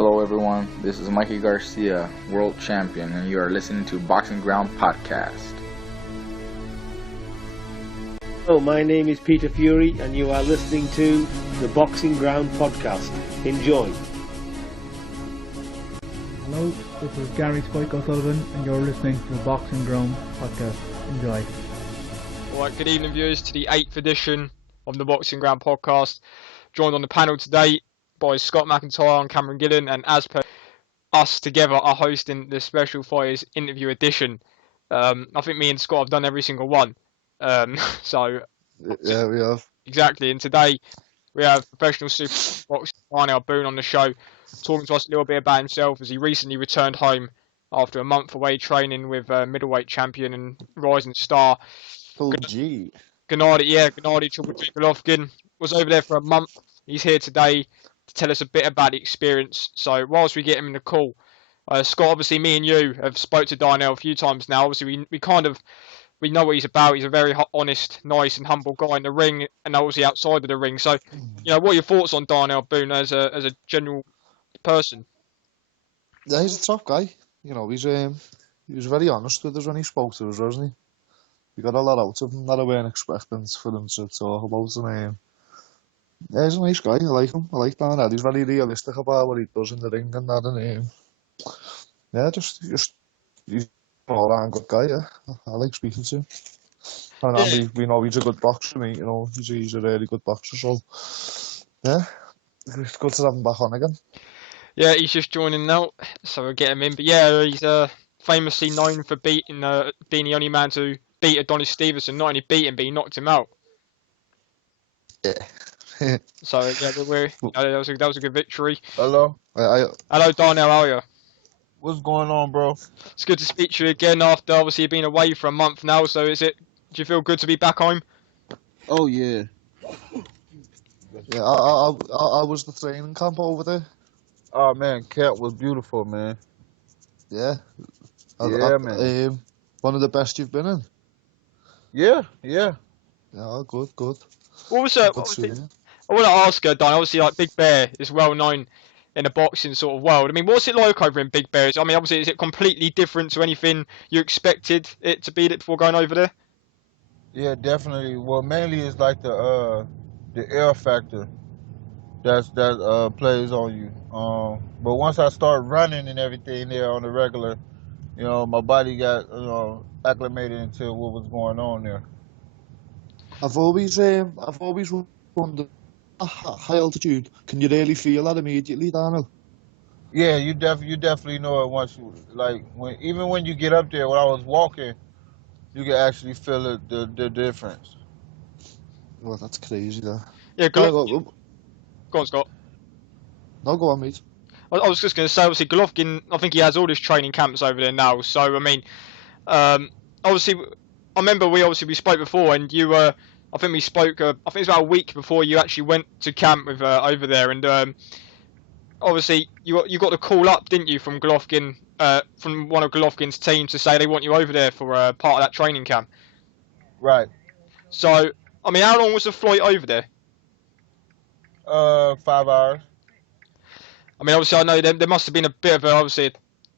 Hello everyone, this is Mikey Garcia, World Champion, and you are listening to Boxing Ground Podcast. Hello, my name is Peter Fury, and you are listening to the Boxing Ground Podcast. Enjoy. Hello, this is Gary Spike O'Sullivan, and you're listening to the Boxing Ground Podcast. Enjoy. Alright, good evening viewers to the 8th edition of the Boxing Ground Podcast. Joined on the panel today by Scott McIntyre and Cameron Gillon, and as per us together are hosting the Special Fighters interview edition. I think me and Scott have done every single one. So yeah, we have. Exactly, and today we have professional super boxer Darnell Boone on the show, talking to us a little bit about himself as he recently returned home after a month away training with middleweight champion and rising star Gennady Golovkin. Was over there for a month. He's here today to tell us a bit about the experience. So whilst we get him in the call, Scott, obviously me and you have spoke to Darnell a few times now. Obviously we know what he's about. He's a very honest, nice and humble guy in the ring and obviously outside of the ring. So, what are your thoughts on Darnell Boone as a general person? Yeah, he's a tough guy. He was very honest with us when he spoke to us, wasn't he? We got a lot out of him that I weren't expecting for him to talk about. And, yeah, he's a nice guy. I like him. I like Darnell. He's very realistic about what he does in the ring and that. And yeah, just he's an all-round good guy. Yeah, I like speaking to him. And we know he's a good boxer. He's a really good boxer. So yeah, it's good to have him back on again. Yeah, he's just joining now, so we'll get him in. But yeah, he's famously known for being the only man to beat Adonis Stevenson. Not only beat him, but he knocked him out. Yeah. So yeah, that was a good victory. Hello. Hello, Darnell. How are you? What's going on, bro? It's good to speak to you again after obviously being away for a month now. So do you feel good to be back home? Oh yeah. Yeah, I was the training camp over there. Oh man, camp was beautiful, man. Yeah. Man. One of the best you've been in. Yeah. Yeah, good. What was it? I want to ask her, Don. Obviously, like Big Bear is well known in the boxing sort of world. I mean, what's it like over in Big Bear? I mean, obviously, is it completely different to anything you expected it to be before going over there? Yeah, definitely. Well, mainly it's like the air factor that plays on you. But once I start running and everything there on the regular, my body got acclimated into what was going on there. I've always wondered, high altitude, can you really feel that immediately, Darnell? Yeah, you definitely know it once you even when you get up there. When I was walking, you can actually feel the difference. Well, that's crazy, though. Yeah, go on, Scott. No, go on, mate. I was just going to say, obviously, Golovkin, I think he has all his training camps over there now. So, I mean, obviously, I remember we spoke before, and you I think we spoke. I think it was about a week before you actually went to camp with over there, and obviously you got the call up, didn't you, from Golovkin, from one of Golovkin's team to say they want you over there for part of that training camp. Right. So, I mean, how long was the flight over there? 5 hours. I mean, obviously, I know there must have been a bit of a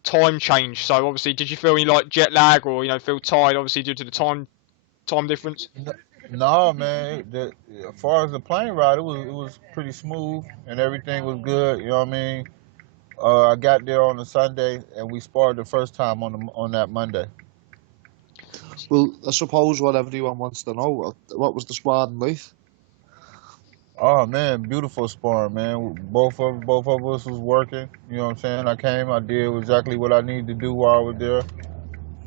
time change. So, obviously, did you feel any jet lag or feel tired, obviously, due to the time difference? No, man. As far as the plane ride, it was pretty smooth and everything was good. You know what I mean? I got there on a Sunday and we sparred the first time on that Monday. Well, I suppose what everyone wants to know, what was the sparring like? Oh man, beautiful sparring, man. Both of us was working. You know what I'm saying? I did exactly what I needed to do while I was there,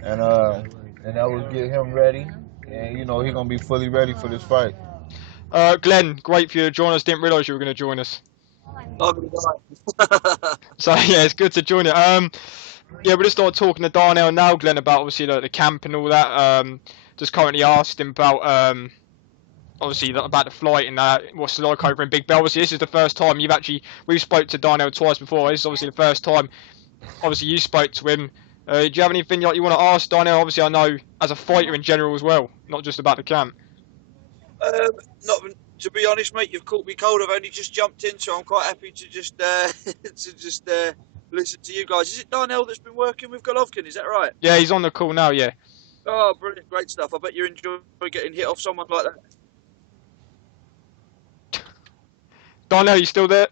and that was get him ready. And he's gonna be fully ready for this fight. Glenn, great for you to join us. Didn't realise you were going to join us. So yeah, it's good to join it. Yeah, we just started talking to Darnell now, Glenn, about obviously the camp and all that. Just currently asked him about obviously about the flight and what's it like over in Big Bear. Obviously, this is the first time we've spoke to Darnell twice before. This is obviously the first time. Obviously, you spoke to him. Do you have anything you want to ask Darnell? Obviously, I know as a fighter in general as well, not just about the camp. To be honest, mate, you've caught me cold. I've only just jumped in, so I'm quite happy to just listen to you guys. Is it Darnell that's been working with Golovkin? Is that right? Yeah, he's on the call now. Yeah. Oh, brilliant, great stuff. I bet you enjoy getting hit off someone like that. Darnell, you still there?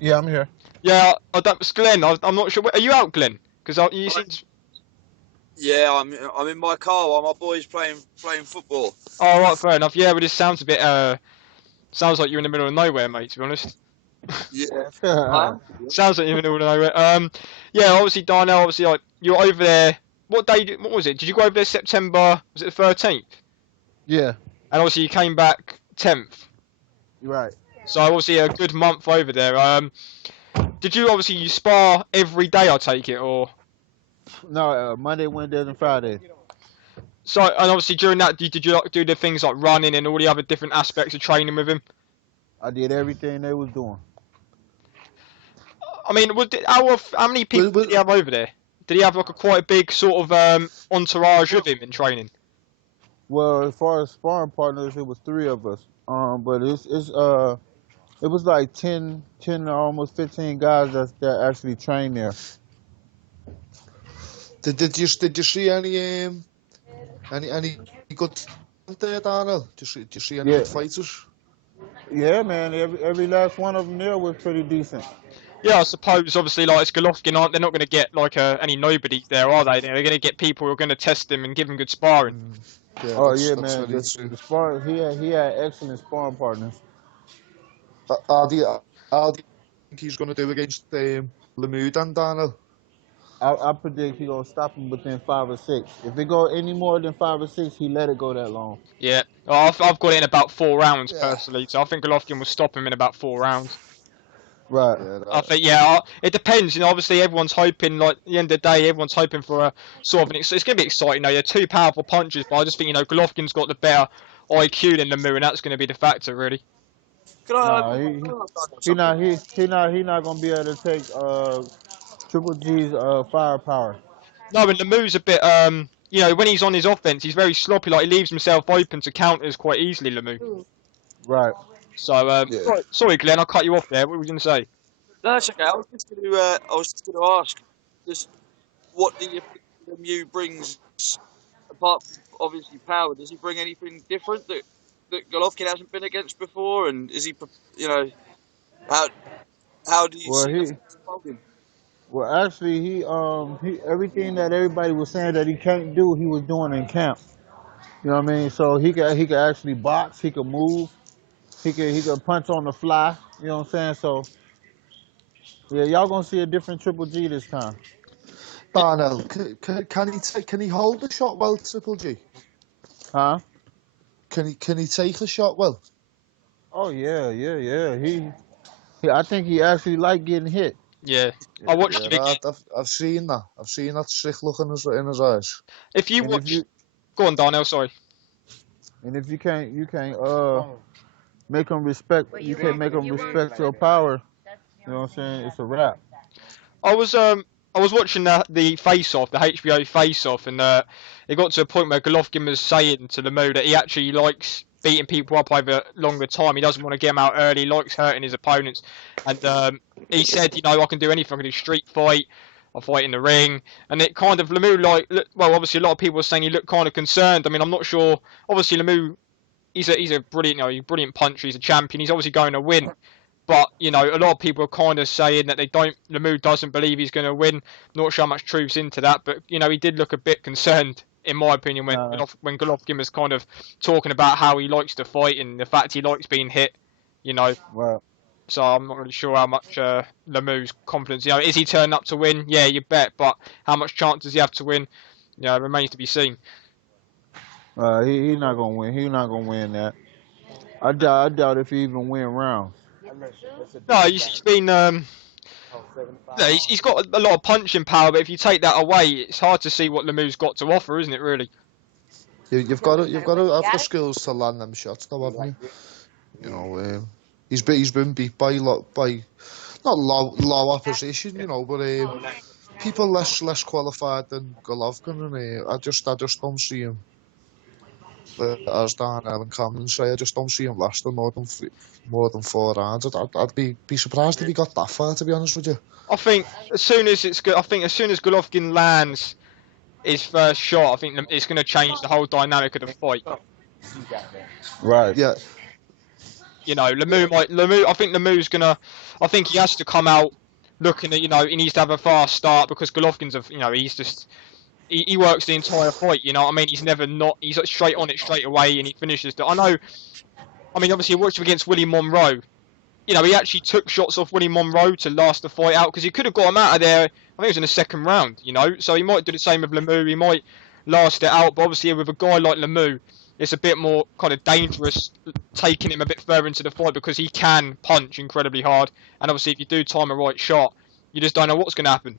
Yeah, I'm here. Yeah, it's Glenn. I'm not sure. Are you out, Glenn? Because you seem. Yeah, I'm in my car while my boy's playing football. Oh, right, fair enough. Yeah, but this sounds a bit. Sounds like you're in the middle of nowhere, mate. To be honest. Yeah. Sounds like you're in the middle of nowhere. Yeah, obviously, Darnell. Obviously, like you're over there. What day? What was it? Did you go over there September? Was it the 13th? Yeah. And obviously, you came back 10th. Right. So obviously, a good month over there. Did you you spar every day? I take it, or? No, Monday, Wednesdays, and Fridays. So, and obviously during that, did you do the things like running and all the other different aspects of training with him? I did everything they was doing. I mean, how many people did he have over there? Did he have like quite a big sort of entourage with him in training? Well, as far as sparring partners, it was 3 of us. But it was like 10 almost 15 guys that actually trained there. Did you see any good there, Darnell? Did you see any good fighters? Yeah, man. Every last one of them there was pretty decent. Yeah, I suppose obviously like it's Golovkin, they're not going to get like any nobodies there, are they? They're going to get people who are going to test him and give him good sparring. Yeah, that's man. The sparring, he had excellent sparring partners. How do you think he's going to do against Lemieux and Darnell? I predict he's going to stop him within 5 or 6. If it go any more than 5 or 6, he let it go that long. Yeah, I've got it in about 4 rounds personally, so I think Golovkin will stop him in about 4 rounds. Right. I think, it depends. Obviously everyone's hoping, like, at the end of the day, everyone's hoping for a sort of it's going to be exciting. They're 2 powerful punches, but I just think, Golovkin's got the better IQ than Lemieux, and that's going to be the factor, really. He's not going to be able to take Triple G's firepower. No, and Lemieux's a bit, when he's on his offense, he's very sloppy. Like, he leaves himself open to counters quite easily, Lemieux. Right. So, sorry, Glenn, I cut you off there. What were you going to say? No, that's okay. I was just going to ask, just what do you think Lemieux brings apart from obviously power? Does he bring anything different that Golovkin hasn't been against before? And is he, how do you see him? Well, actually, he everything that everybody was saying that he can't do, he was doing in camp. You know what I mean? So he could actually box, he could move, he could punch on the fly. You know what I'm saying? So yeah, y'all gonna see a different Triple G this time. Darnell, can he hold the shot well, Triple G? Huh? Can he take the shot well? Oh yeah. I think he actually liked getting hit. Yeah, I watched him. I've seen that. I've seen that sick look in his eyes. If you watch, go on, Darnell. Sorry. And if you can't make them respect. You can't make them respect your power. You know what I'm saying? It's a wrap. I was watching the Face Off, the HBO Face Off, and it got to a point where Golovkin was saying to Lemieux that he actually likes beating people up over a longer time. He doesn't want to get them out early. He likes hurting his opponents. And he said, I can do anything. I can do street fight. I'll fight in the ring. And it kind of, Lemieux, obviously a lot of people were saying he looked kind of concerned. I mean, I'm not sure. Obviously, Lemieux, he's a brilliant, brilliant puncher. He's a champion. He's obviously going to win. But, a lot of people are kind of saying that Lemieux doesn't believe he's going to win. Not sure how much truth's into that. But, he did look a bit concerned, in my opinion, when Golovkin was kind of talking about how he likes to fight and the fact he likes being hit, Right. So I'm not really sure how much Lemieux's confidence. Is he turning up to win? Yeah, you bet. But how much chance does he have to win? Remains to be seen. He's not going to win. He's not going to win that. I doubt if he even win rounds. No, he's been. He's got a lot of punching power, but if you take that away, it's hard to see what Lemieux's got to offer, isn't it? Really. You've got to have the skills to land them shots, though, haven't you? He's been beat by not low opposition, but people less qualified than Golovkin, and I just don't see him as Darnell and Cameron say, I just don't see him lasting more than 4 rounds. I'd be surprised if he got that far, to be honest with you. I think as soon as Golovkin lands his first shot, I think it's going to change the whole dynamic of the fight. Right. Yeah. You know, Lemieux. I think Lemieux's gonna. I think he has to come out looking at. You know, he needs to have a fast start because Golovkin's he's just. He works the entire fight. You know what I mean? He's never not. He's straight on it straight away, and he finishes. I know. I mean, obviously, he watched him against Willie Monroe. You know, he actually took shots off Willie Monroe to last the fight out because he could have got him out of there. I think it was in the second round. You know, so he might do the same with Lemieux. He might last it out, but obviously with a guy like Lemieux, it's a bit more kind of dangerous taking him a bit further into the fight because he can punch incredibly hard, and obviously if you do time a right shot, you just don't know what's going to happen.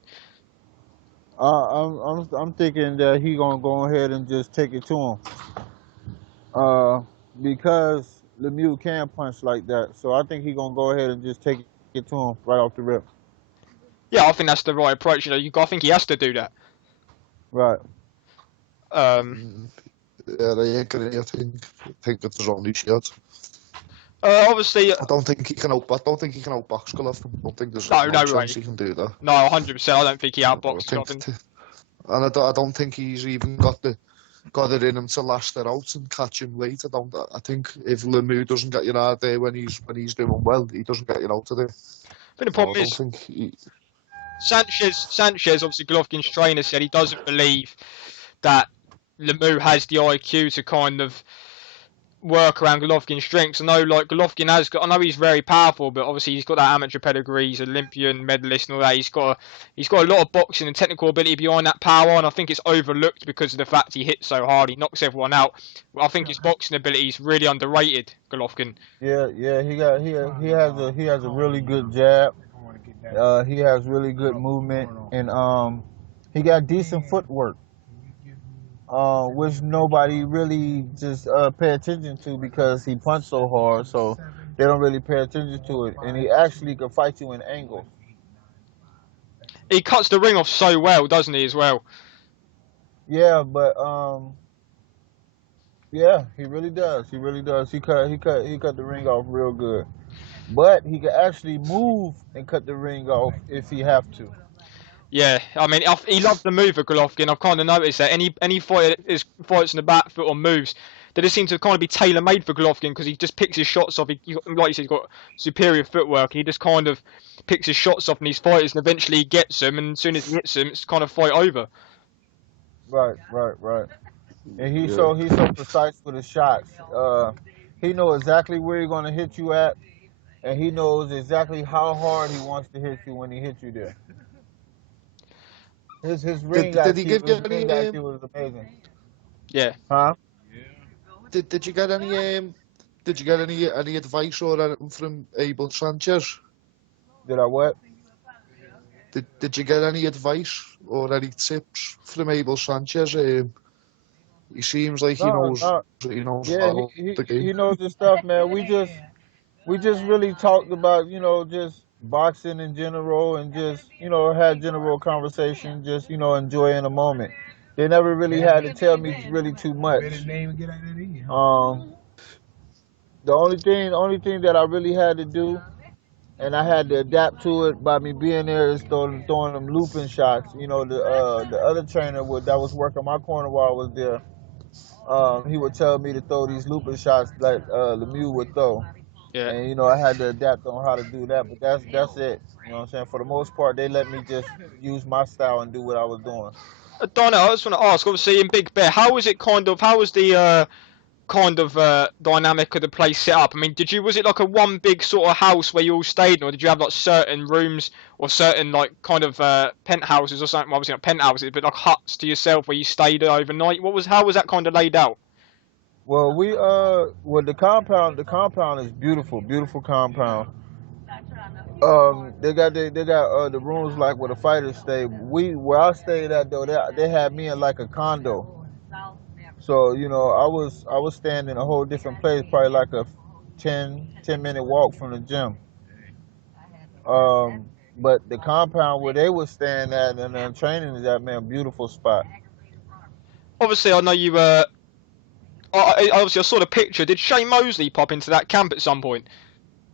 I'm thinking that he gonna go ahead and just take it to him. Because Lemieux can punch like that, so I think he gonna go ahead and just take it to him right off the rip. Yeah, I think that's the right approach. You know, I think he has to do that. Right. Yeah, I agree. I think that there's only shit. Obviously, I don't think he can outbox Golovkin. I don't think there's no chance way he can do that. No, 100%. I don't think he outboxed Golovkin. And I don't think he's even got it in him to last it out and catch him late. I think if Lemieux doesn't get you out there when he's doing well, he doesn't get you out of there. But the problem is, Sanchez, obviously Golovkin's trainer, said he doesn't believe that Lemieux has the IQ to kind of work around Golovkin's strengths. I know, like, Golovkin has got. I know he's very powerful, but obviously he's got that amateur pedigree. He's an Olympian medalist and all that. He's got a lot of boxing and technical ability behind that power, and I think it's overlooked because of the fact he hits so hard. He knocks everyone out. I think his boxing ability is really underrated, Golovkin. Yeah, he has a really good jab. He has really good movement, and he got decent footwork. Which nobody really just pay attention to because he punched so hard, so they don't really pay attention to it. And he actually can fight you in angles. He cuts the ring off so well, doesn't he, as well? Yeah, but yeah, he really does. He really does. He cut the ring off real good. But he can actually move and cut the ring off if he have to. Yeah, I mean, he loves the move of Golovkin. I've kind of noticed that any fighter that fights in the back foot or moves, they just seem to kind of be tailor-made for Golovkin because he just picks his shots off. Like you said, he's got superior footwork. He just kind of picks his shots off in these fighters, and eventually he gets them. And as soon as he hits them, it's kind of fight over. Right. And he's so precise with his shots. He knows exactly where he's going to hit you at, and he knows exactly how hard he wants to hit you when he hits you there. His ring did he give you IQ was amazing. Yeah. Huh? Did you get any advice or anything from Abel Sanchez? Did I what? Did you get any advice or any tips from Abel Sanchez? He seems like he knows the game. He knows his stuff, man. We just really talked about, just boxing in general and just, had general conversation, just, enjoying a moment. They never really had to tell me really too much. The only thing that I really had to do, and I had to adapt to it by me being there, is throwing them looping shots. The other trainer that was working my corner while I was there, he would tell me to throw these looping shots like Lemieux would throw. Yeah. And I had to adapt on how to do that, but that's it. You know what I'm saying? For the most part, they let me just use my style and do what I was doing. Darnell, I just want to ask. Obviously, in Big Bear, how was the dynamic of the place set up? I mean, was it like a one big sort of house where you all stayed in, or did you have like certain rooms or certain like kind of penthouses or something? Well, obviously not penthouses, but like huts to yourself where you stayed overnight. How was that kind of laid out? Well, the compound is beautiful compound. They got the rooms like where the fighters stay. Where I stayed at though, they had me in like a condo. So, I was staying in a whole different place, probably like a 10-minute walk from the gym. But the compound where they were staying at and then training is at, man, beautiful spot. Obviously, I know you obviously I saw the picture. Did Shane Mosley pop into that camp at some point?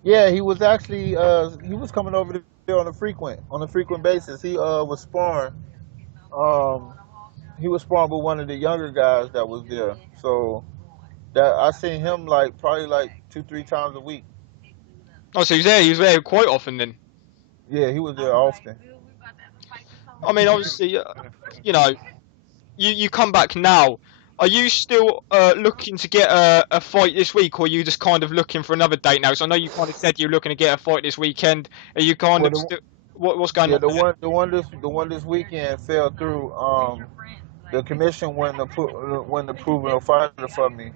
Yeah, he was actually he was coming over there on a frequent basis. He was sparring. Um, he was sparring with one of the younger guys that was there. So that I seen him like probably like 2-3 times a week. Oh, so he was there quite often then. Yeah, he was there often. I mean, obviously, you know, you come back now. Are you still looking to get a fight this week, or are you just kind of looking for another date now? So I know you kind of said you're looking to get a fight this weekend. Are you kind of still, what's going on? The one this weekend fell through. The commission wouldn't approve a fighter for me,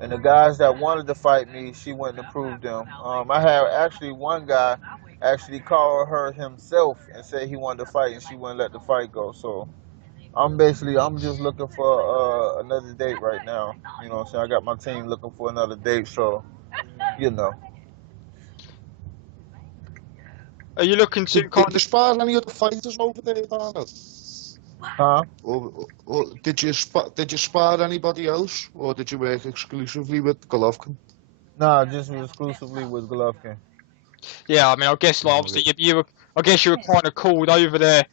and the guys that wanted to fight me, she wouldn't approve them. I had actually one guy actually call her himself and say he wanted to fight, and she wouldn't let the fight go. So I'm just looking for another date right now. You know what I'm saying? I got my team looking for another date, so you know. Are you looking to Did kind you of? spar any other fighters over there, Darnell? Huh? Or did you spar anybody else, or did you work exclusively with Golovkin? Nah, just exclusively with Golovkin. Yeah, I mean, I guess like obviously you were, I guess you were kind of called over there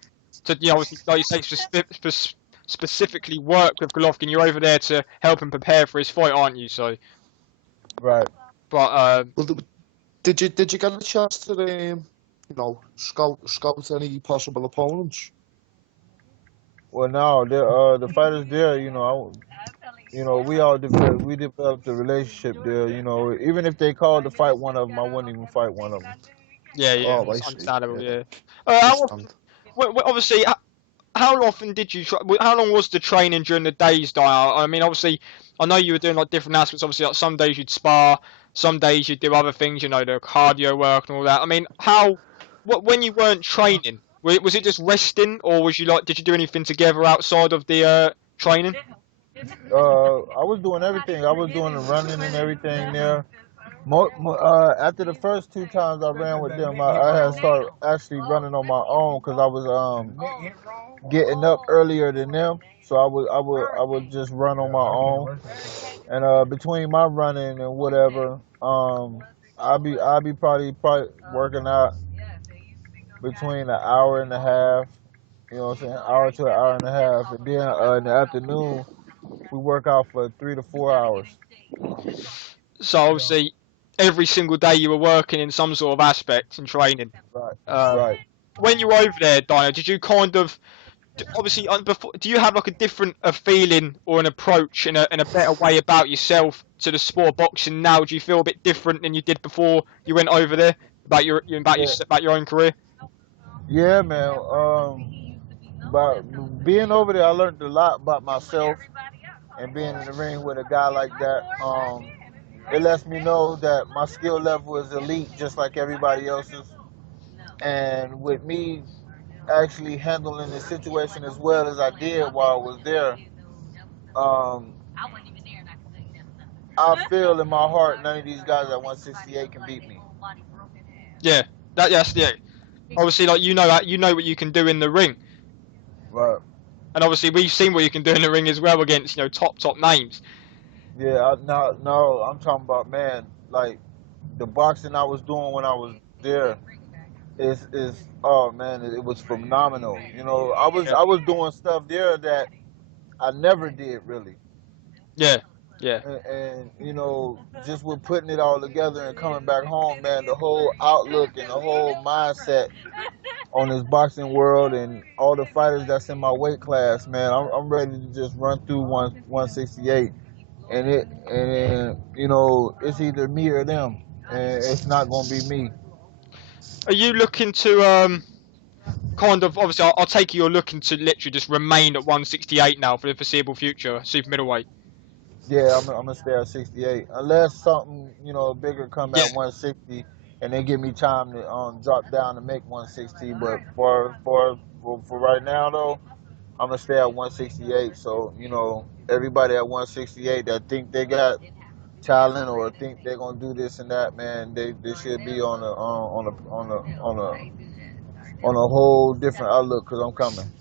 to, you know, obviously like you say, specifically work with Golovkin. You're over there to help him prepare for his fight, aren't you? So, Right. but Well, did you get a chance to scout any possible opponents? Well, no, the fighters there, we all developed a relationship there. You know, even if they called to fight one of them, I wouldn't even fight one of them. yeah, Oh, I it's see. understandable. Yeah, Yeah. Obviously, how often did you? How long was the training during the days, Dial? I mean, obviously, I know you were doing like different aspects. Obviously, like some days you'd spar, some days you'd do other things. You know, the cardio work and all that. I mean, when you weren't training, was it just resting, or was you like, did you do anything together outside of the training? I was doing everything. I was doing the running and everything there. After the first 2 times I ran with them, I had started actually running on my own because I was getting up earlier than them. So I would just run on my own. And between my running and whatever, I'll be probably working out between an hour and a half. You know what I'm saying? Hour to an hour and a half, and then in the afternoon we work out for 3 to 4 hours. So obviously, every single day you were working in some sort of aspect and training. Right. Uh, Right. when you were over there, Dino, did you kind of obviously before, do you have like a different feeling or an approach and a better way about yourself to the sport of boxing now? Do you feel a bit different than you did before you went over there about about your own career? Yeah, man. But being over there, I learned a lot about myself, and being in the ring with a guy like that, it lets me know that my skill level is elite, just like everybody else's. And with me actually handling the situation as well as I did while I was there, um, I feel in my heart none of these guys at 168 can beat me. Yeah, yeah. Obviously, like you know what you can do in the ring, Right. and obviously we've seen what you can do in the ring as well against top names. Yeah. No, I'm talking about, man, like the boxing I was doing when I was there is oh man, it was phenomenal. You know, I was doing stuff there that I never did really. Yeah, yeah. And you know, just with putting it all together and coming back home, man, the whole outlook and the whole mindset on this boxing world and all the fighters that's in my weight class, man, I'm ready to just run through 168, and you know, it's either me or them, and it's not gonna be me. Are you looking to kind of obviously? I'll take it you're looking to literally just remain at 168 now for the foreseeable future, super middleweight. Yeah, I'm gonna stay at 68 unless something, you know, bigger come Yeah. at 160 and they give me time to drop down to make 160. But for right now though, I'm gonna stay at 168. So you know, everybody at 168 that think they got talent or think they're gonna do this and that, man, they should be on a whole different outlook because I'm coming.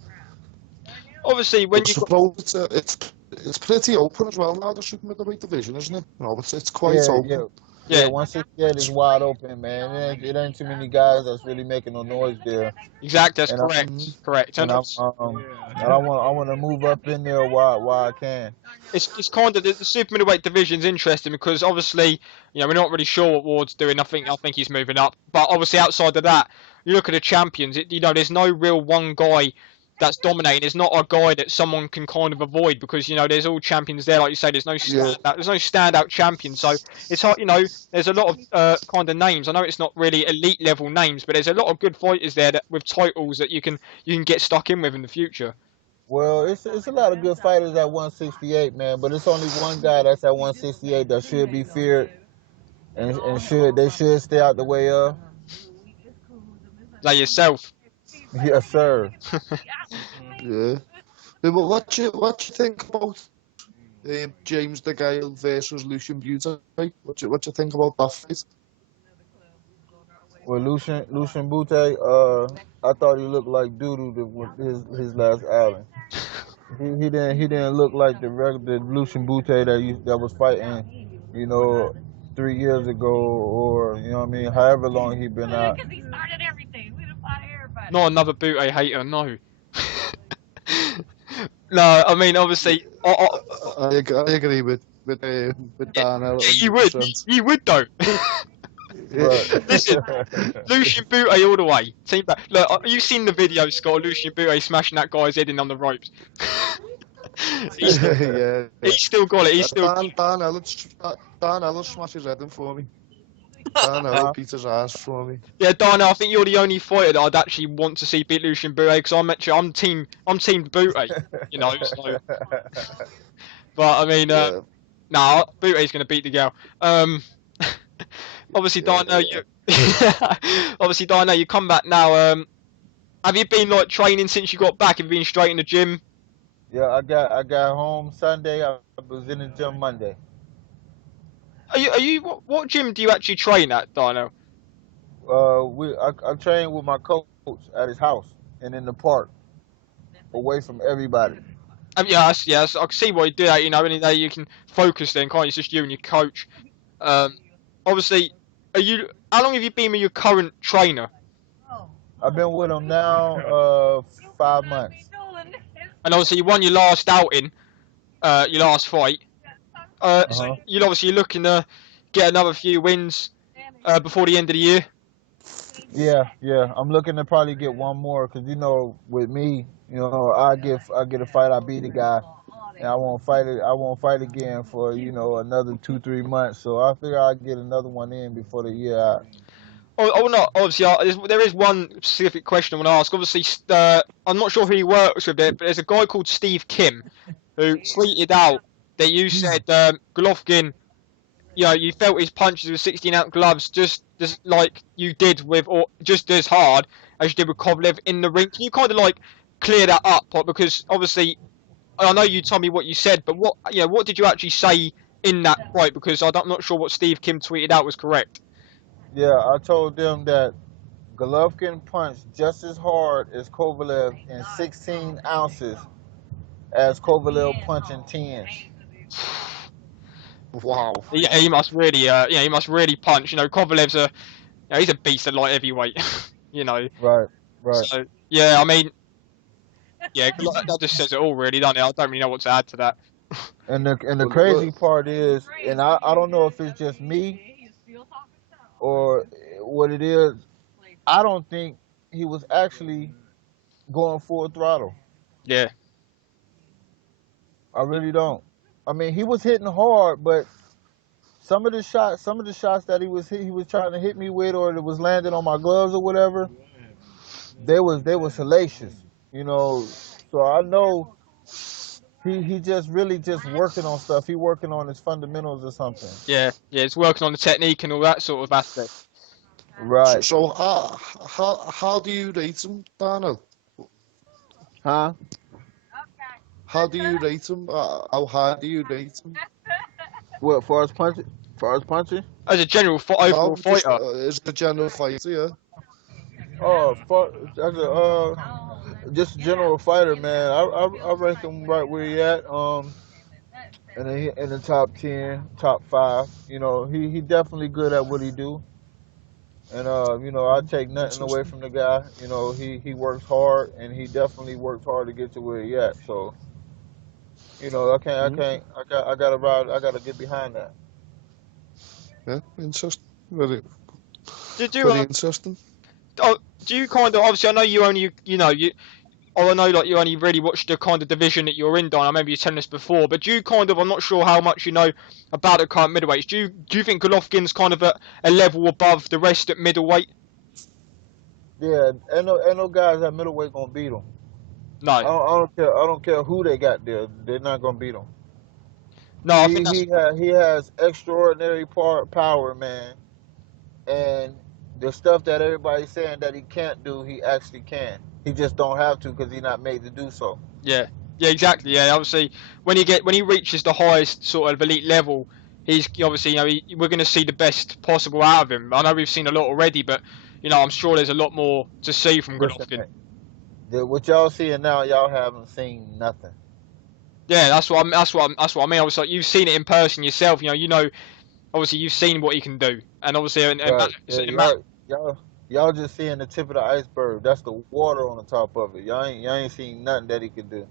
Obviously, when But you got suppose it's pretty open as well now, the super middleweight division, isn't it? You know, it's quite Yeah, open. yeah. Yeah. Yeah, 168 is wide open, man. It ain't too many guys that's really making no noise there. Exactly, that's And I, correct. Correct. and I want to move up in there while I can. It's kind of the super middleweight division's interesting because obviously, you know, we're not really sure what Ward's doing. I think he's moving up, but obviously outside of that, you look at the champions. You know, there's no real one guy that's dominating. There's not a guy that someone can kind of avoid because you know there's all champions there. Like you say, there's no standout champion. So it's hard. You know, there's a lot of kind of names. I know it's not really elite level names, but there's a lot of good fighters there that with titles that you can get stuck in with in the future. Well, it's a lot of good fighters at 168, man. But it's only one guy that's at 168 that should be feared, and they should stay out the way of. Like yourself. Yes, sir. Yeah. But what you think about James DeGale versus Lucian Bute? What you think about that fight? Well, Lucian Bute, I thought he looked like doo-doo with his last outing. He didn't look like the Lucian Bute that was fighting, you know, 3 years ago, or you know what I mean, however long he been out. Because he started everything. We done fought everybody. Not another Butte hater, no. No, I mean obviously. I agree with Darnell. You would though. Right. Listen, Lucian Bute all the way. Team back. Look, you've seen the video, Scott. Lucian Bute smashing that guy's head in on the ropes. He's still got it. Darnell smash his head in for me. Darnell beat his ass for me. Yeah, Darnell, I think you're the only fighter that I'd actually want to see beat Lucian Bute because I'm team Bute, you know. So. But I mean, nah, Bute's going to beat the girl. Obviously, Darnell, you come back now. Have you been like training since you got back? Have you been straight in the gym? Yeah, I got home Sunday. I was in the gym Monday. Are you? What gym do you actually train at, Darnell? I train with my coach at his house and in the park, away from everybody. Yes, I can see why you do that. You know, any day you can focus then, can't you? It's just you and your coach. Obviously, how long have you been with your current trainer? I've been with him now 5 months. And obviously, you won your last outing, your last fight. So you're obviously looking to get another few wins before the end of the year. Yeah. I'm looking to probably get one more because you know, with me, you know, I get a fight, I beat a guy, and I won't fight again for you know another 2-3 months. So I figure I'll get another one in before the year out. Oh, no, obviously, there is one specific question I want to ask. Obviously, I'm not sure who he works with it, but there's a guy called Steve Kim who tweeted out that you said Golovkin, you know, you felt his punches with 16-ounce gloves just like you did with, or just as hard as you did with Kovalev in the ring. Can you kind of like clear that up? Because obviously, I know you told me what you said, but what did you actually say in that fight? Because I'm not sure what Steve Kim tweeted out was correct. Yeah, I told them that Golovkin punched just as hard as Kovalev in 16 ounces as Kovalev punching 10s. Wow. Yeah, he must really punch. You know, Kovalev's he's a beast at light heavyweight. You know. Right. So yeah, I mean, yeah, that just says it all, really, doesn't it? I don't really know what to add to that. And the crazy part is, and I don't know if it's just me or what it is, I don't think he was actually going full throttle. Yeah. I really don't. I mean, he was hitting hard, but some of the shots that he was trying to hit me with, or that was landing on my gloves or whatever, they was hellacious, you know. So I know he just really just working on stuff. He working on his fundamentals or something. Yeah, it's working on the technique and all that sort of aspect. Right. So how do you rate him, Darnell? Huh? How do you rate him? How high do you rate him? What, far as punching? As a general overall fighter. As a general fighter, yeah. Oh, just a general fighter, man. I rank him right where he at. and then in the top 10, top 5. You know, he definitely good at what he do. And you know, I take nothing away Interesting. from the guy. You know, he works hard, and he definitely works hard to get to where he at. So, you know, Okay. I gotta ride. I gotta get behind that. Yeah, interesting. Very, Did you very interesting. oh, do you kind of obviously I know you only you know you oh, I know like you only really watch the kind of division that you're in, Don. I remember you telling us before, but do you kind of I'm not sure how much you know about the current middleweights. Do you think Golovkin's kind of a level above the rest at middleweight? Yeah, ain't no guys at middleweight gonna beat him. No, I don't care. I don't care who they got there. They're not gonna beat him. no. I think that's He has extraordinary power, man. And the stuff that everybody's saying that he can't do, he actually can. He just don't have to because he's not made to do so. yeah, yeah, exactly. Yeah, obviously when he reaches the highest sort of elite level, he's obviously we're going to see the best possible out of him. I know we've seen a lot already, but I'm sure there's a lot more to see from Listen, Golovkin. what y'all seeing now, y'all haven't seen nothing. Yeah, that's what I mean. Obviously, you've seen it in person yourself. Obviously you've seen what he can do, and obviously, Right. Yeah, y'all just seeing the tip of the iceberg. That's the water on the top of it. Y'all ain't seen nothing that he can do.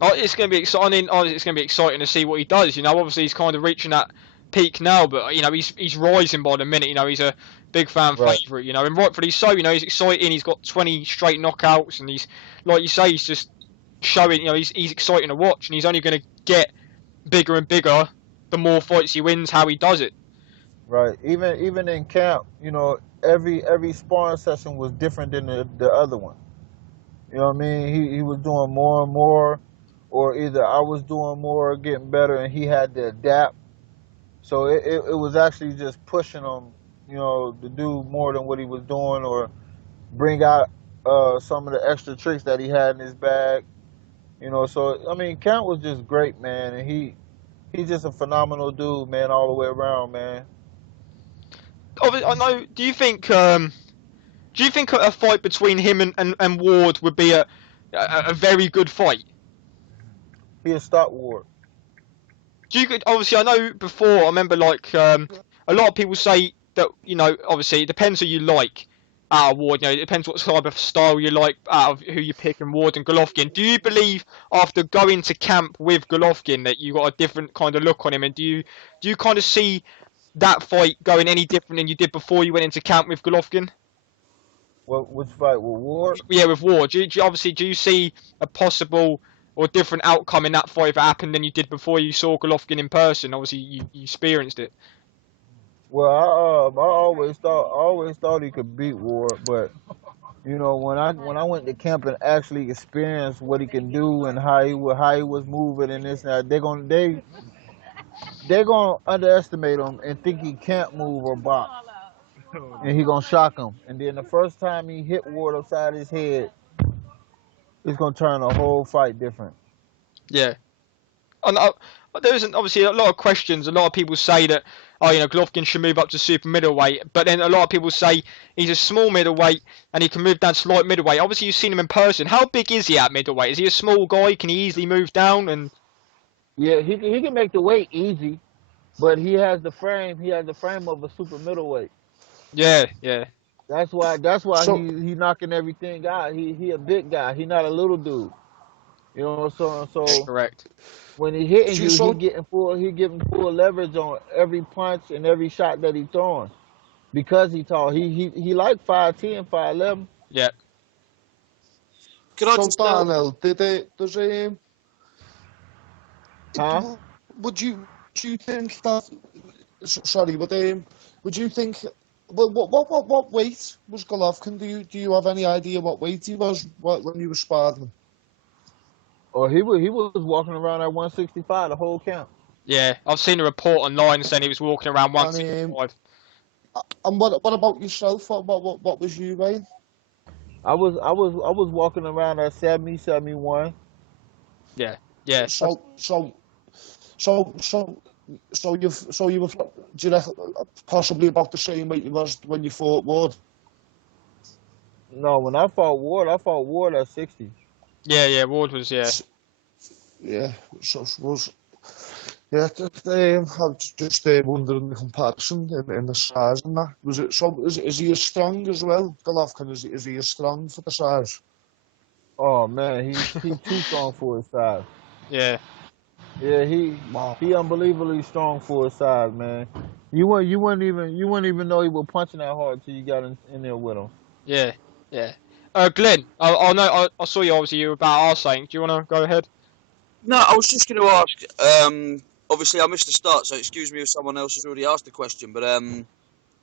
it's going to be exciting. It's going to be exciting to see what he does. Obviously he's kind of reaching that peak now, but he's rising by the minute. He's a big fan Right. favourite. And rightfully so. He's exciting. He's got 20 straight knockouts, and he's like you say, he's just showing. He's exciting to watch, and he's only going to get bigger and bigger the more fights he wins. How he does it. Right. Even in camp, every sparring session was different than the other one. You know what I mean? He was doing more and more, or either I was doing more, getting better, and he had to adapt. So it was actually just pushing him, to do more than what he was doing, or bring out some of the extra tricks that he had in his bag. So I mean, Count was just great, man, and he's just a phenomenal dude, man, all the way around, man. I know. Do you think a fight between him and Ward would be a very good fight? He a stalwart. Obviously I know before I remember a lot of people say that obviously it depends who you like out of Ward. It depends what type of style you like out of who you pick in Ward and Golovkin. Do you believe after going to camp with Golovkin that you got a different kind of look on him, and do you kind of see that fight going any different than you did before you went into camp with Golovkin? Which fight with Ward? Yeah, with Ward. Do you see a possible or different outcome in that fight if it happened than you did before you saw Golovkin in person? Obviously, you experienced it. Well, I always thought he could beat Ward, but when I went to camp and actually experienced what he can do and how he was moving and this and that, they're gonna underestimate him and think he can't move or box, and he gonna shock him. And then the first time he hit Ward upside his head, it's gonna turn the whole fight different. Yeah. And there isn't obviously a lot of questions. A lot of people say that Golovkin should move up to super middleweight, but then a lot of people say he's a small middleweight and he can move down to light middleweight. Obviously, you've seen him in person. How big is he at middleweight? Is he a small guy? Can he easily move down? And Yeah, he can make the weight easy, but he has the frame. He has the frame of a super middleweight. yeah. That's why So, he knocking everything out. He a big guy. He not a little dude. So Correct. when he hitting so, you, so he getting full leverage on every punch and every shot that he throwing because he tall. He like 5'10", 5'11". Yeah. Can I So just Darnell, Huh? would you think that? Sorry, but would you think? What weight was Golovkin? Do you have any idea what weight he was when you were sparring him? Or he was walking around at 165 the whole camp. Yeah. I've seen a report online saying he was walking around And 165. and what about yourself? What was you weighing? I was walking around at 70, 71. Yeah. Yeah. So you were, do you reckon, possibly about the same weight you was when you fought Ward? No, when I fought Ward at 60. Yeah. Ward was yeah. So I suppose, yeah, I'm just wondering the comparison in the size and that. Was it so? Is he as strong as well? Golovkin, is he as strong for the size? Oh man, he's too strong for his size. Yeah. Yeah, Wow. he unbelievably strong for his size, man. You wouldn't even know he was punching that hard till you got in there with him. Yeah. Yeah. Glenn, I know I saw you obviously you were about our saying. Do you want to go ahead? No, I was just going to ask. Obviously, I missed the start, so excuse me if someone else has already asked the question. But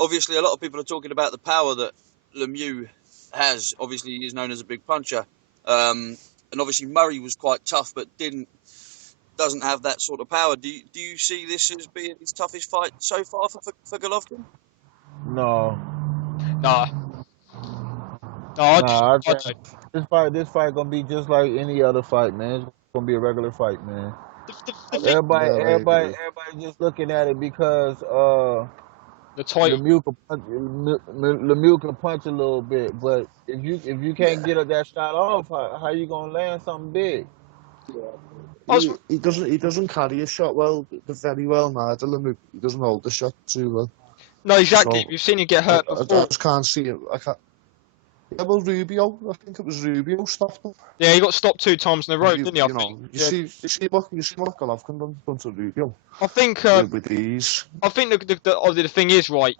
obviously, a lot of people are talking about the power that Lemieux has. Obviously, he is known as a big puncher, and obviously Murray was quite tough, but doesn't have that sort of power. Do you see this as being his toughest fight so far for Golovkin? No, Nah. No, I nah. I don't. think this fight gonna be just like any other fight, man. It's gonna be a regular fight, man. The thing, Yeah, I agree. Everybody just looking at it because the title. Lemieux can punch a little bit, but if you can't get that shot off, how you gonna land something big? I was, He doesn't carry a shot very well neither. He doesn't hold the shot too well. no, exactly. So You've seen him get I hurt before. just can't see it. I can't. Yeah, well, Rubio, I think it was Rubio stopped him. Yeah, he got stopped 2 times in a row, didn't he? I think. You see what Golovkin done to Rubio I think. with ease. I think the thing is right.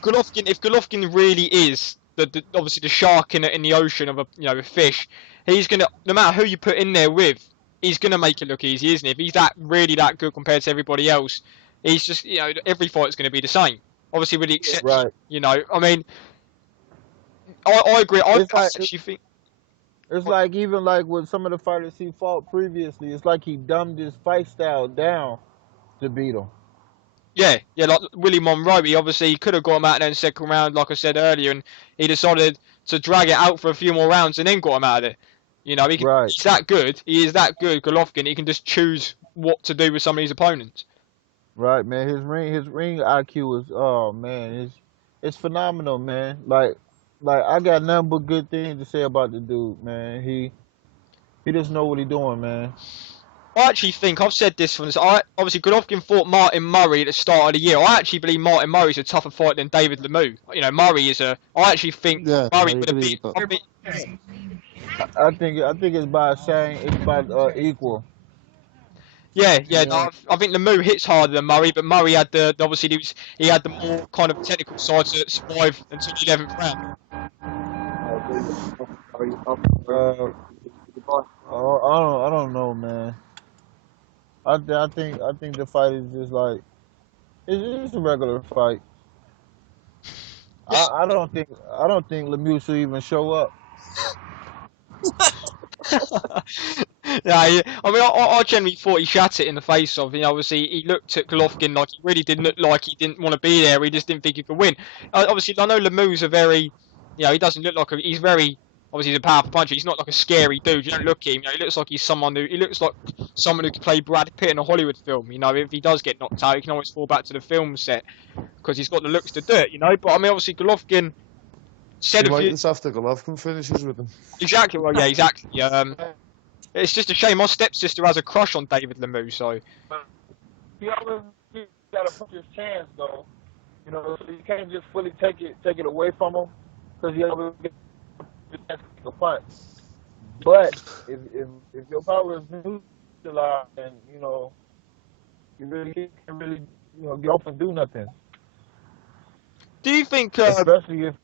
Golovkin, if Golovkin really is obviously the shark in the ocean of a fish, he's gonna, no matter who you put in there with, he's gonna make it look easy, isn't he? If he's really that good compared to everybody else, he's just every fight's gonna be the same. Obviously with the exception, Right. I mean, I agree. I It's like actually think. it's like even like with some of the fighters he fought previously, it's like he dumbed his fight style down to beat him. Yeah, like Willie Monroe, he obviously could have got him out there in the second round, like I said earlier, and he decided to drag it out for a few more rounds and then got him out of it. Right. He's that good. He is that good, Golovkin. He can just choose what to do with some of his opponents. Right, man. His ring IQ is, oh man, it's phenomenal, man. Like I got nothing but good things to say about the dude, man. He just know what he doing, man. I actually think, I've said this from this, obviously Golovkin fought Martin Murray at the start of the year. I actually believe Martin Murray's a tougher fight than David Lemieux. Murray is I actually think Yeah, Murray I would have agree beat. with that. I think it's by it's by equal. Yeah, You no, know, I think Lemieux hits harder than Murray, but Murray had obviously he had the more kind of technical side to survive until the 11th round. uh, I don't know, man. I think the fight is just like it's a regular fight. I don't think Lemieux should even show up. Yeah, I mean, I generally thought he shat it in the face of. Obviously he looked at Golovkin like he really didn't look like he didn't want to be there. He just didn't think he could win. Obviously, I know Lemieux's a very, he doesn't look like he's very. Obviously, he's a powerful puncher. He's not like a scary dude. You don't look at him. He looks like he looks like someone who could play Brad Pitt in a Hollywood film. If he does get knocked out, he can always fall back to the film set because he's got the looks to do it. But I mean, obviously, Golovkin said You a wait few. until after Golovkin finishes with him. Exactly. Well, yeah, exactly. It's just a shame. My stepsister has a crush on David Lemieux, so. He always got to put his chance though. So you can't just fully take it away from him because he always gets a chance to take a punch. But if your power is neutralized, then you really can't really get off and do nothing. Do you think? Especially if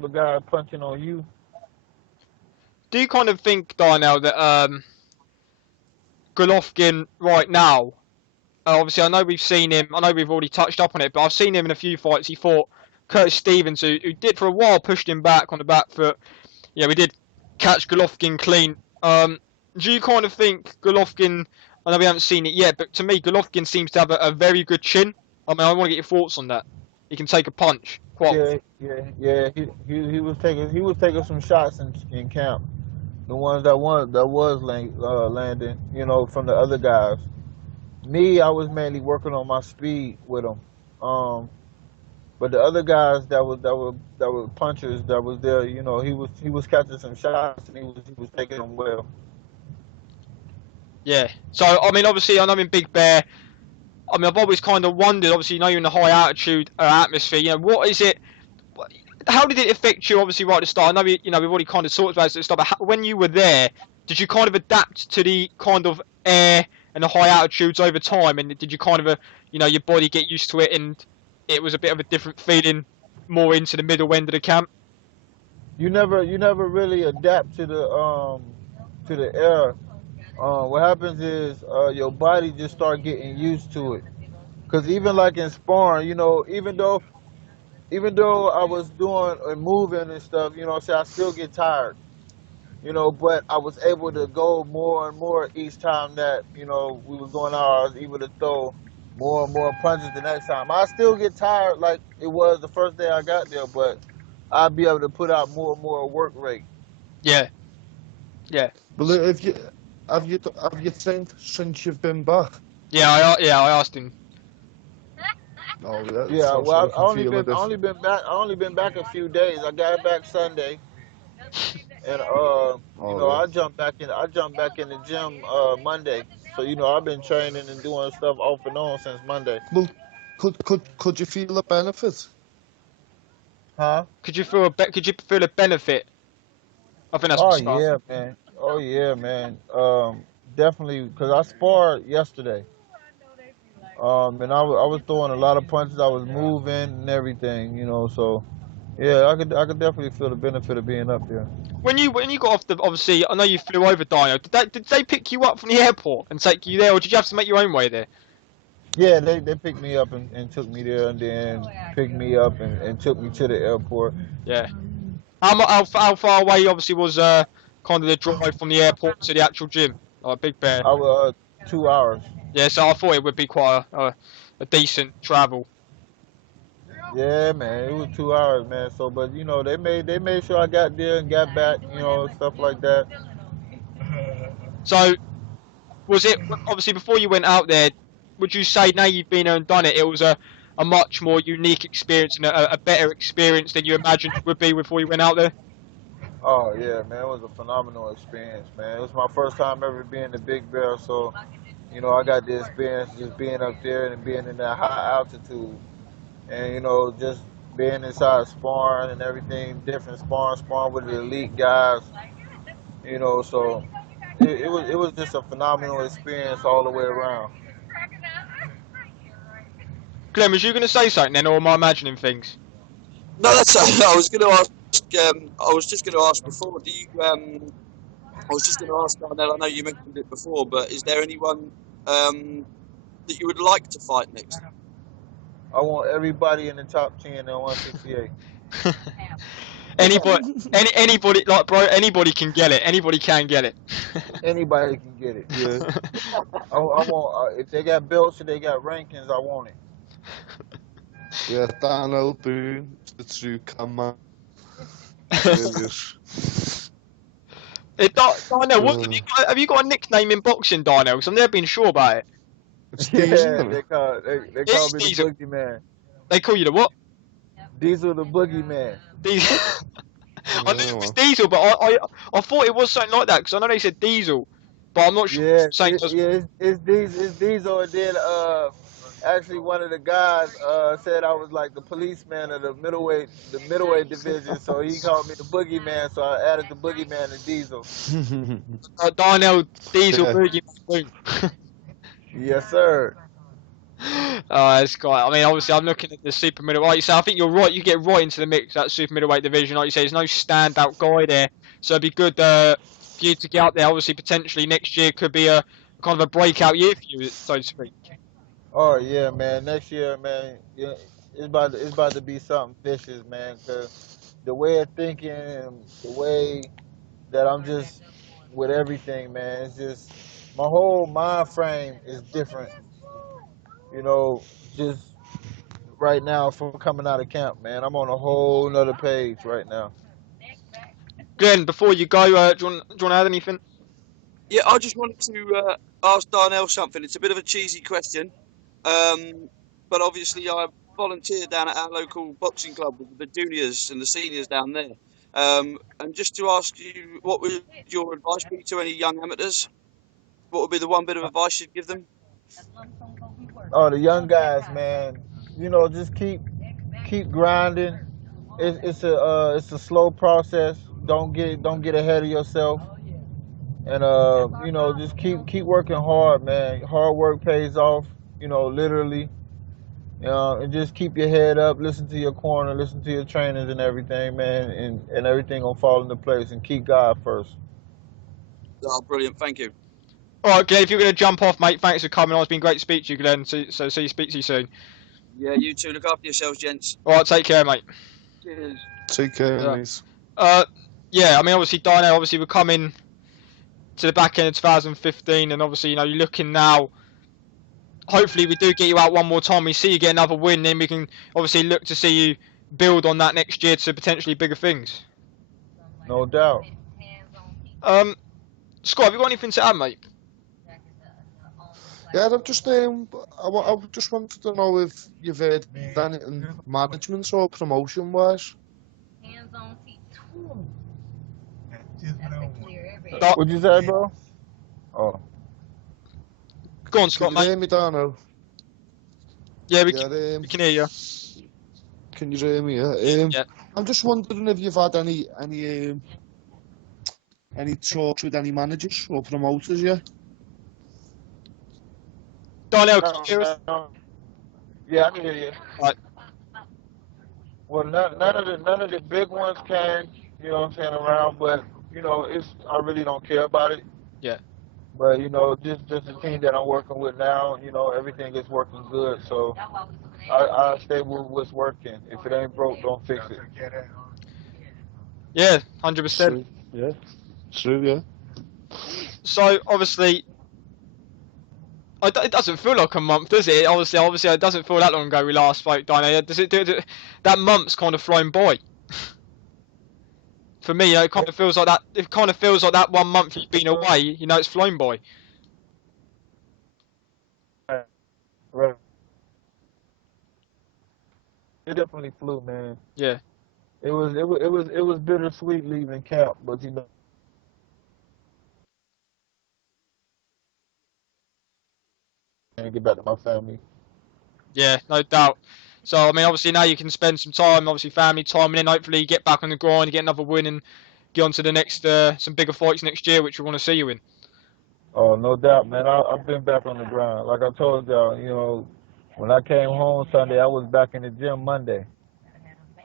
the guy punching on you. Do you kind of think, Darnell, that Golovkin right now? Obviously, I know we've seen him. I know we've already touched up on it, but I've seen him in a few fights. He fought Curtis Stevens, who did for a while pushed him back on the back foot. Yeah, we did catch Golovkin clean. Do you kind of think Golovkin? I know we haven't seen it yet, but to me, Golovkin seems to have a very good chin. I mean, I want to get your thoughts on that. He can take a punch. Yeah. He was taking some shots in camp. The ones that was landing, from the other guys. Me, I was mainly working on my speed with him. But the other guys that were punchers that was there, he was catching some shots and he was taking them well. Yeah. So I mean, obviously, I know in Big Bear. I mean, I've always kind of wondered. Obviously, you know, you're in a high altitude atmosphere. You know, what is it? How did it affect you? Obviously, right at the start. I know, we've already kind of talked about it at the start. But when you were there, did you kind of adapt to the kind of air and the high altitudes over time? And did you kind of, your body get used to it, and it was a bit of a different feeling, more into the middle end of the camp? You never really adapt to the air. What happens is your body just start getting used to it. Cause even like in sparring, even though I was doing and moving and stuff, say I still get tired, but I was able to go more and more each time that, we was going out. I was able to throw more and more punches the next time. I still get tired like it was the first day I got there, but I'll be able to put out more and more work rate. Yeah. Yeah. Well, have you trained since you've been back? Yeah, I asked him. Oh, yeah. Yeah, So well, I can feel it. I only been back a few days. I got back Sunday, and I jumped back in. I jumped back in the gym Monday. So I've been training and doing stuff off and on since Monday. Well, could you feel the benefit? Huh? Could you feel a benefit? I think that's Oh what started. yeah, man. Oh yeah, man. Definitely, because I sparred yesterday. And I was throwing a lot of punches. I was moving and everything, So, yeah, I could definitely feel the benefit of being up there. When you got off obviously, I know you flew over Dino. Did they pick you up from the airport and take you there, or did you have to make your own way there? Yeah, they picked me up and took me there, and then picked me up and took me to the airport. Yeah. How far away obviously was kind of the drive from the airport to the actual gym, like Big Bear? I was 2 hours. Yeah, so I thought it would be quite a decent travel. Yeah, man, it was 2 hours, man. So, but they made sure I got there and got back, stuff like that. So, was it obviously before you went out there? Would you say now you've been there and done it, it was a much more unique experience and a better experience than you imagined it would be before you went out there? Oh yeah, man, it was a phenomenal experience, man. It was my first time ever being to Big Bear, so I got the experience just being up there and being in that high altitude, and just being inside sparring and everything, different sparring with the elite guys, So it was just a phenomenal experience all the way around. Glenn, was you going to say something then, or am I imagining things? No, that's. I was going to ask. I was just going to ask before. Do you? I was just going to ask Darnell. I know you mentioned it before, but is there anyone that you would like to fight next? I want everybody in the top 10 at 168. Anybody, like bro, anybody can get it. Anybody can get it. Anybody can get it. Yeah. I want if they got belts and they got rankings, I want it. Yeah, Darnell Boone, the true camera. Darnell, have you got a nickname in boxing, Darnell? Because I've never been sure about it. It's Yeah, Diesel. they call me the Diesel. boogeyman. They call you the what? Diesel the boogeyman. Diesel. I knew it was Diesel, but I thought it was something like that because I know they said Diesel, but I'm not sure. Yeah, It's it's Diesel, and then actually one of the guys said I was like the policeman of the middleweight division, so he called me the boogeyman, so I added the boogeyman to Diesel. Darnell Diesel Yeah. Boogeyman. Yes, sir. That's quite. I mean, obviously, I'm looking at the super middleweight. Like you say, I think you're right. You get right into the mix that super middleweight division. Like you say, there's no standout guy there, so it'd be good for you to get out there. Obviously, potentially next year could be a kind of a breakout year for you, so to speak. Oh yeah, man. Next year, man, yeah, it's about to be something vicious, man. Cause the way of thinking and the way that I'm just with everything, man, it's just my whole mind frame is different. Just right now from coming out of camp, man. I'm on a whole nother page right now. Glenn, before you go, do you want to add anything? Yeah, I just wanted to ask Darnell something. It's a bit of a cheesy question, but obviously I volunteer down at our local boxing club with the juniors and the seniors down there. And just to ask you, what would your advice be to any young amateurs? what would be the one bit of advice you'd give them? Oh, the young guys, man. You know, just keep grinding. It's a slow process. Don't get ahead of yourself. And you know, just keep working hard, man. Hard work pays off. You know, literally. And just keep your head up. Listen to your corner. Listen to your trainers and everything, man. And everything gonna fall into place. And keep God first. Oh, brilliant! Thank you. All right, Glenn, if you're going to jump off, mate, thanks for coming on. It's been great to speak to you, Glenn. So see you, speak to you soon. Yeah, you two look after yourselves, gents. All right, take care, mate. Cheers. Take care, Yeah. mate. Yeah, I mean, obviously, Darnell, obviously, we're coming to the back end of 2015, and obviously, you know, you're looking now. Hopefully, we do get you out one more time. We see you get another win, then we can obviously look to see you build on that next year to potentially bigger things. No doubt. Scott, have you got anything to add, mate? Yeah, I've just I just wanted to know if you've heard anything management or promotion wise. What'd you say, bro? Oh. Go on, Scott, Can you mate. hear me, Darnell? Yeah, we Yeah, can hear you. can you hear me? Yeah. I'm just wondering if you've had any talks with any managers or promoters yet. Darnell, can you hear us? Yeah, I can hear you. Right. Well, none of the big ones came, you know what I'm saying, around, but you know, I really don't care about it. Yeah. But you know, just the team that I'm working with now, you know, everything is working good, so I stay with what's working. If it ain't broke, don't fix it. Yeah, 100%. Yeah, true. Yeah. So obviously, it doesn't feel like a month, does it? Obviously, it doesn't feel that long ago we last spoke, Dino. Does it do? That month's kind of flown by. For me, you know, it kind of feels like that. It kind of feels like that 1 month you've been away. You know, it's flown by. Right. It definitely flew, man. Yeah. It was bittersweet leaving camp, but you know. And get back to my family. Yeah, no doubt. So, I mean, obviously now you can spend some time, obviously family time, and then hopefully get back on the grind, get another win, and get on to the next, some bigger fights next year, which we want to see you in. Oh, no doubt, man. I've been back on the grind. Like I told y'all, you know, when I came home Sunday, I was back in the gym Monday.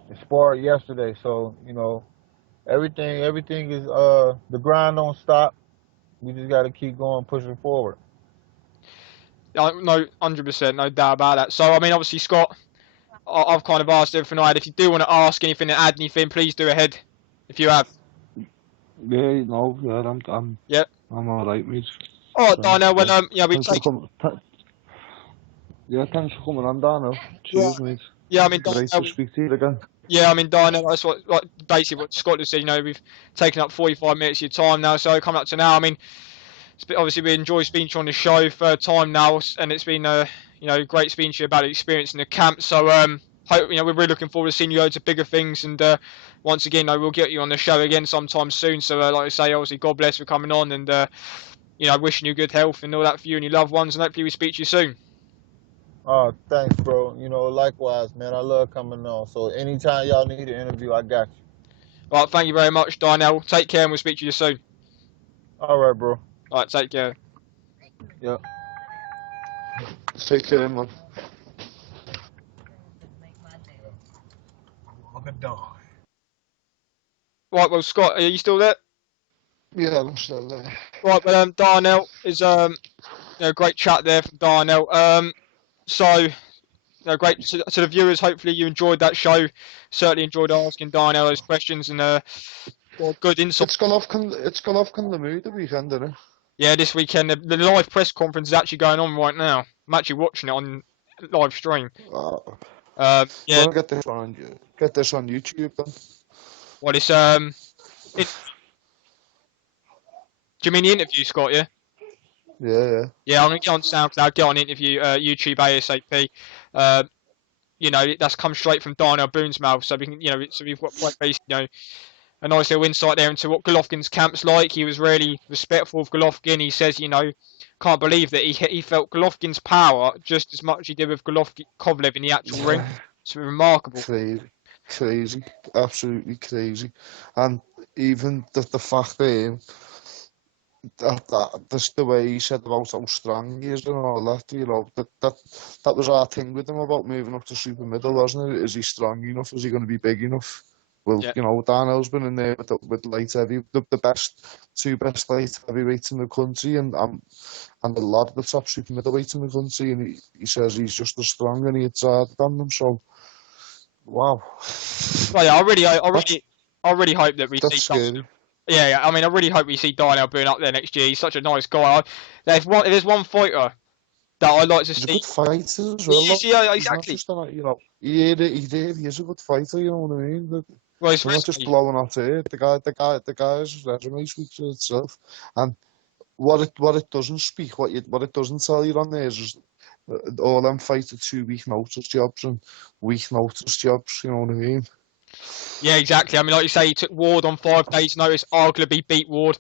I sparred yesterday, so, you know, everything is, the grind don't stop. We just got to keep going, pushing forward. No, 100%, no doubt about that. So, I mean, obviously, Scott, I've kind of asked everything I had. If you do want to ask anything and add anything, please do ahead. If you have. Yeah, no, yeah, I'm alright, mate. Oh, Darnell, well, yeah, thanks for coming on, Darnell. Cheers, mate. Yeah, I mean, Great Darnell, to speak to you again. yeah, I mean, Darnell, that's basically what Scott just said. You know, we've taken up 45 minutes of your time now, so coming up to now, I mean, obviously we enjoy speaking to you on the show, third time now, and it's been you know, great speaking to you about the experience in the camp. So hope, you know, we're really looking forward to seeing you go to bigger things, and once again, we'll get you on the show again sometime soon. So like I say, obviously God bless for coming on, and you know, wishing you good health and all that for you and your loved ones, and hopefully we speak to you soon. Oh, thanks, bro. You know, likewise, man. I love coming on. So anytime y'all need an interview, I got you. All right, thank you very much, Darnell. Take care, and we'll speak to you soon. All right, bro. All right, take care. Yeah. Take care, man. Right, well, Scott, are you still there? Yeah, I'm still there. Right, well, Darnell is you know, great chat there from Darnell. So, you know, great to the viewers. Hopefully, you enjoyed that show. Certainly enjoyed asking Darnell those questions, and got good insight. It's Golovkin the mood the weekend, isn't it? Yeah, this weekend the live press conference is actually going on right now. I'm actually watching it on live stream. Yeah. Well, get this on YouTube then. Well, it's do you mean the interview, Scott? Yeah. Yeah. Yeah, I'm gonna get on SoundCloud, get on interview, YouTube ASAP. You know, that's come straight from Darnell Boone's mouth, so we can, you know, so we've got quite basically, you know, a nice little insight there into what Golovkin's camp's like. He was really respectful of Golovkin. He says, can't believe that he felt Golovkin's power just as much as he did with Kovalev in the actual ring. It's remarkable. Crazy, absolutely crazy. And even the fact that's the way he said about how strong he is and all that, that was our thing with him about moving up to super middle, wasn't it? Is he strong enough? Is he going to be big enough? Well, Darnell's been in there with light heavy, the two best light heavyweights in the country, and a lot of the top super middleweights in the country, and he says he's just as strong and he hits harder than them. So, wow. Well, yeah, I really hope that we see. Scary. Yeah, I mean, I really hope we see Darnell Boone up there next year. He's such a nice guy. If there's one fighter that I'd like to see. He's a good fighter as well. Yeah, exactly. He's not just, he is a good fighter, you know what I mean? Well, he's not just blowing out here. The guy's resume speaks for itself. And what it doesn't speak, what it doesn't tell you on there is all them fights are 2 week notice jobs and week notice jobs, you know what I mean? Yeah, exactly. I mean, like you say, he took Ward on 5 days' notice, arguably beat Ward.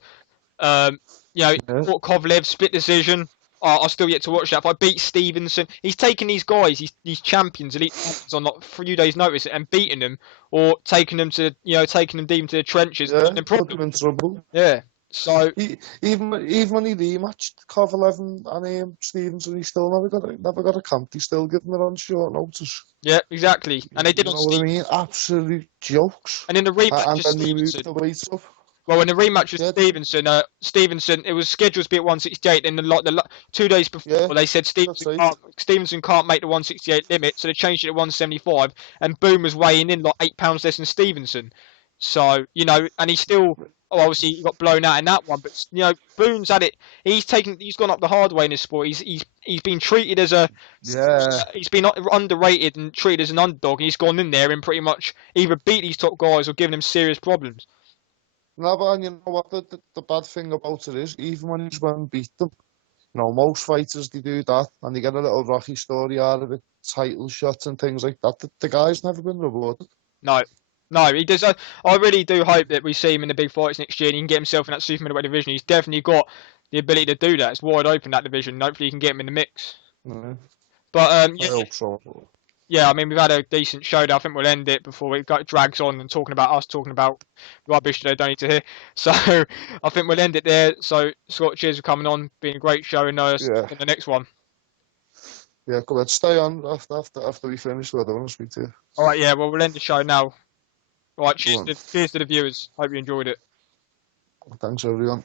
Fought Kovalev, split decision. I've still yet to watch that. If I beat Stevenson, he's taken these guys, these champions, elite champions, on like 3 days' notice and beating them, or taking them to, taking them deep into the trenches. Yeah, put them in trouble. Yeah. So even when he rematched Kovalev and Stevenson, he still never got a camp. He still giving it on short notice. Yeah, exactly. And they did. You know what I mean? Absolute jokes. And in the rematch, and then he moved the weight up. Well, in the rematch with Stevenson, it was scheduled to be at 168, and the 2 days before, they said Stevenson can't make the 168 limit, so they changed it to 175, and Boone was weighing in like 8 pounds less than Stevenson. So, and he still, obviously he got blown out in that one, but, Boone's had it, he's gone up the hard way in this sport. He's been treated as he's been underrated and treated as an underdog, and he's gone in there and pretty much either beat these top guys or given them serious problems. No, but you know what the bad thing about it is, even when he's went and beat them, most fighters, they do that, and they get a little rocky story out of it, title shots and things like that. The guy's never been rewarded. No, he does. I really do hope that we see him in the big fights next year and he can get himself in that super middleweight division. He's definitely got the ability to do that. It's wide open, that division, and hopefully you can get him in the mix. Mm-hmm. But I hope so. Yeah, I mean, we've had a decent show. I think we'll end it before it drags on and talking about rubbish that they don't need to hear. So I think we'll end it there. So Scott, cheers for coming on. Been a great show, and in the next one. Yeah, go ahead. Stay on after we finish. I don't want to speak to you. All right, yeah. Well, we'll end the show now. All right, cheers to the viewers. Hope you enjoyed it. Thanks, everyone.